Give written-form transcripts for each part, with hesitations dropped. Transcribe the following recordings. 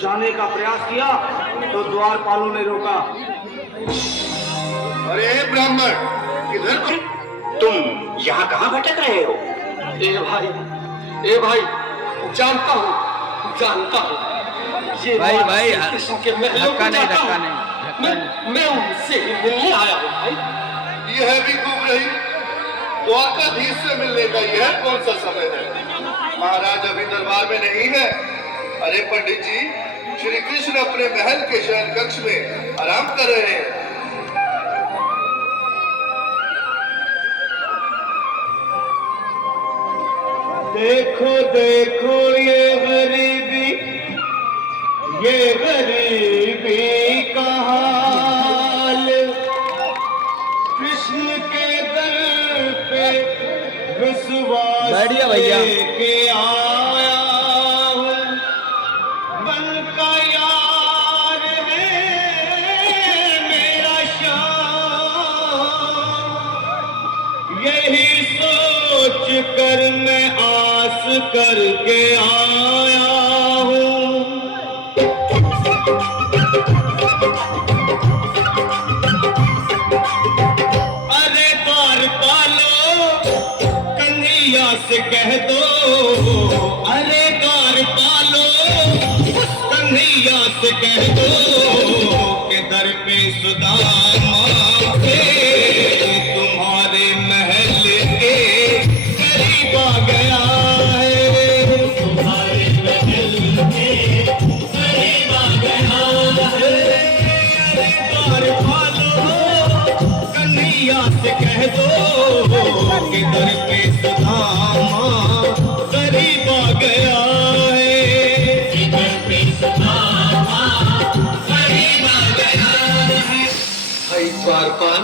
जाने का प्रयास किया तो द्वारपालों ने रोका। अरे ब्राह्मण, किधर तुम यहाँ कहाँ भटक रहे हो? ए भाई, जानता हूँ ये भाई कृष्ण के महलों को जाता हूँ। मैं उनसे ही मिलने आया हूँ भाई। यह भी खूब रही। द्वारकाधीश से मिलने का यह कौन सा समय है? महाराज अभी दरबार में नहीं है। अरे पंडित जी, श्री कृष्ण अपने महल के शयन कक्ष में आराम कर रहे हैं। देखो देखो ये गरीबी का हाल, कृष्ण के दर पे विश्वास बढ़िया भैया के आया हूँ। बन का यार है मेरा श्याम, यही सोच कर मैं आस करके आया हूँ। अरे द्वारपालो कन्हैया से कह दो, अरे द्वारपालो कन्हैया से कह दो कि दर पे सुदामा के तुम्हारे महल के करीब आ गया है। तुम्हारे महल के करीब आ गया है। अरे द्वारपालो कन्हैया से कह दो कि दर पे सुदामा करीब आ गया है। दर पे सुदामा करीब आ गया है। भाई द्वारपाल,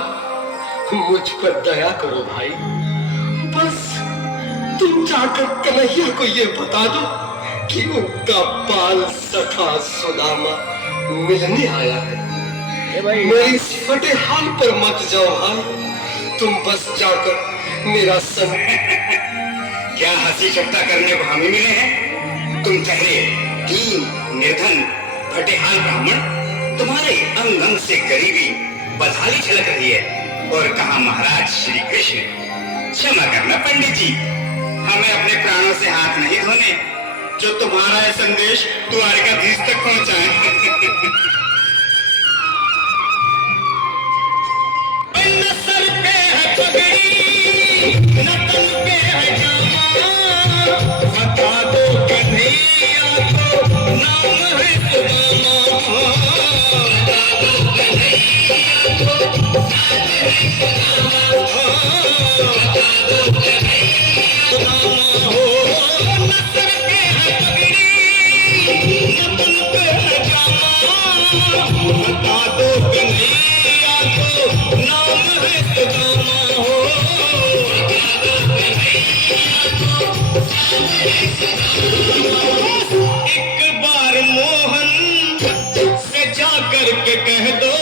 मुझ पर दया करो भाई। बस तुम जाकर कन्हैया को ये बता दो कि उनका बाल सखा सुदामा मिलने आया है। मेरी इस फटे हाल पर मत जाओ भाई, तुम बस जाकर मेरा सन। क्या हंसी ठट्टा करने को हम ही मिले हैं? तुम चेहरे दीन निर्धन फटेहाल ब्राह्मण, तुम्हारे अंग अंग से गरीबी बदहाली झलक रही है। और कहा महाराज श्री कृष्ण। क्षमा करना पंडित जी, हमें अपने प्राणों से हाथ नहीं धोने जो तुम्हारा यह संदेश द्वारकाधीश तक पहुंचाए। सर पे है पगड़ी, न तन पे है जामा, बता दो कन्हैया को नाम है सुदामा। बता दो कन्हैया को नाम है सुदामा। बता दो कन्हैया सुदामा हो। न सर पे है पगड़ी, न तन पे है जामा, बता दो कन्हैया को नाम है सुदामा हो। एक बार मोहन से जा करके कह दो,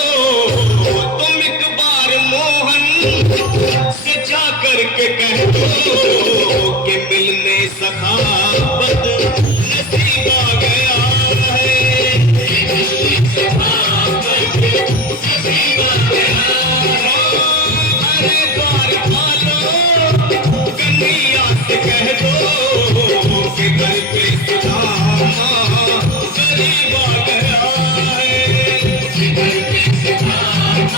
तुम एक बार मोहन से जा करके कह दो कि मिलने सखावत नसीब आ गया है। नसीब आ गया है। अरे द्वारपालो कन्हैया से कह दो कि घर पे सुदामा करीब आ गया है। घर पे सुदामा।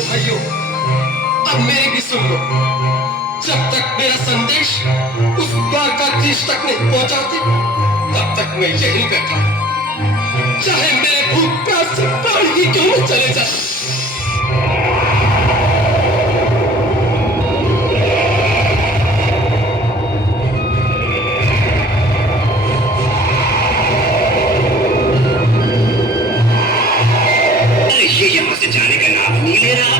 भाइयों, अब मेरी भी सुन लो। जब तक मेरा संदेश उस द्वारकाधीश तक नहीं पहुंचाते, तब तक मैं यहीं बैठा, चाहे मेरे भूख प्यास से प्राण ही क्यों न चले जाए। ये यहाँ से जाने का नाम नहीं ले रहा।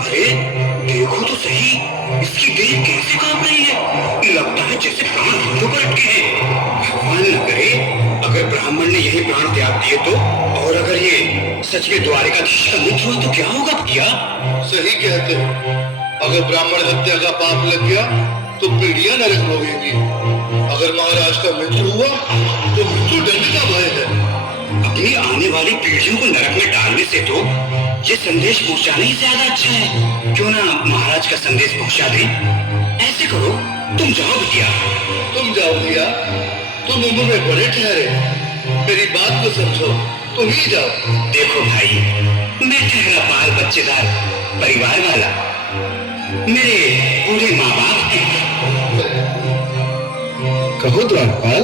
अरे देखो तो सही, इसकी देह लिए प्राण त्याग दिए तो? और अगर ये सच में द्वारिकाधीश का मित्र हुआ तो क्या होगा भैया? सही कहते हो। अगर ब्राह्मण हत्या का पाप लग गया तो पीढ़ियां नरक भोगेंगी। अगर महाराज का मित्र हुआ तो मृत्यु दंड का भय है। अपनी आने वाली पीढ़ियों को नरक में डालने से तो ये संदेश पहुंचाना ही ज्यादा अच्छा है। क्यों ना महाराज का संदेश पहुंचा दें? ऐसे करो, तुम जाओ भैया। तुम जाओ भैया, तुम उम्र में बड़े ठहरे, मेरी बात को समझो, तुम ही जाओ। देखो भाई, मैं ठहरा बाल बच्चेदार परिवार वाला, मेरे बूढ़े माँ बाप हैं। कहो द्वारपाल,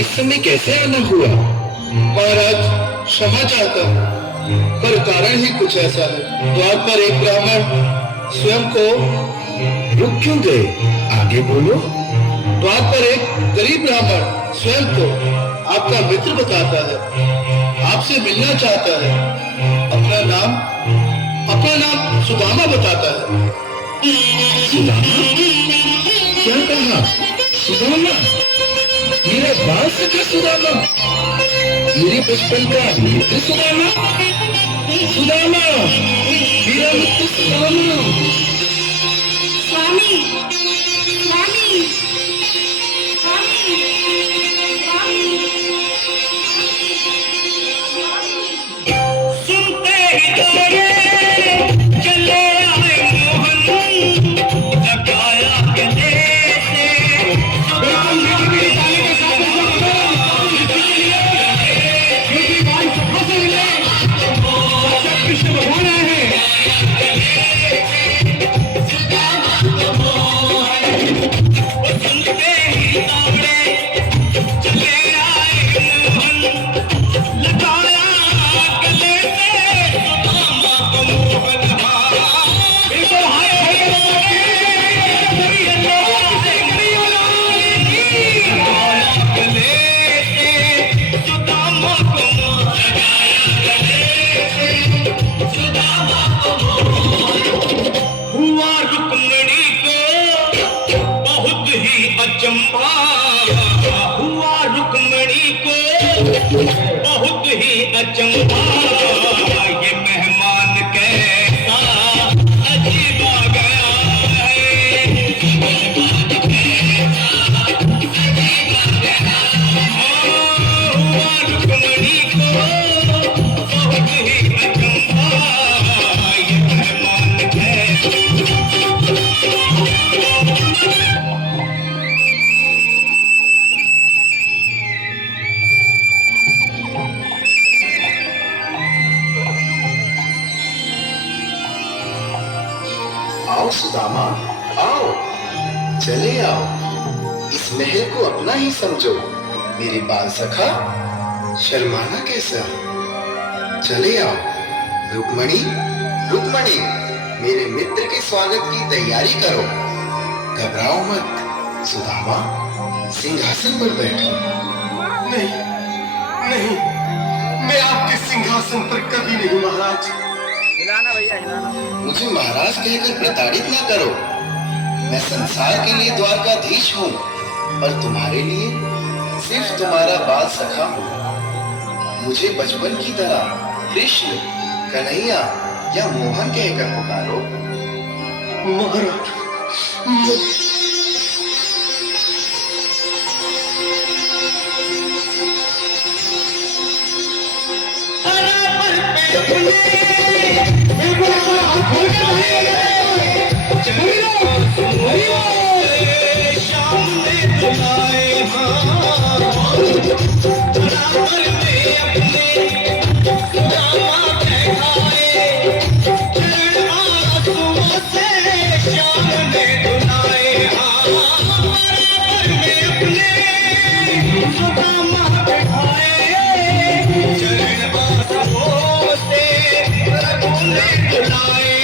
इस समय कैसे आना हुआ? महाराज क्षमा चाहता हूँ, पर कारण ही कुछ ऐसा है। द्वार पर एक ब्राह्मण स्वयं को रुक क्यों गए? आगे बोलो। द्वार पर एक गरीब ब्राह्मण स्वयं को आपका मित्र बताता है, आपसे मिलना चाहता है। अपना नाम सुदामा बताता है। सुदामा? क्या कहा? सुदामा? मेरा बाल सखा सुदामा? मेरे बचपन का मित्र सुदामा? सुदामा, मेरा मित्र सुदामा। स्वामी, स्वामी, स्वामी, सुनते ही दौड़े चले आए मोहन, लगाया गले से हुआ रुक्मणी को बहुत ही अचंभा। ये मेहमान कैसा अजीब आ गया है। हुआ रुक्मणी को बहुत ही अचंभा। ये मेहमान कैसा आओ सुदामा, आओ, चले आओ। इस महल को अपना ही समझो। मेरे बाल सखा, शर्माना कैसा? चले आओ। रुक्मणी, रुक्मणी, मेरे मित्र के स्वागत की तैयारी करो। घबराओ मत। सुदामा, सिंहासन पर बैठो। नहीं, नहीं, मैं आपके सिंहासन पर कभी नहीं महाराज। मुझे महाराज कहकर प्रताड़ित ना करो। मैं संसार के लिए द्वारकाधीश हूँ, पर तुम्हारे लिए सिर्फ तुम्हारा बाल सखा हूँ। मुझे बचपन की तरह कृष्ण, कन्हैया या मोहन कहकर पुकारो। महाराज, चरण आसों से रघुने बुलाए।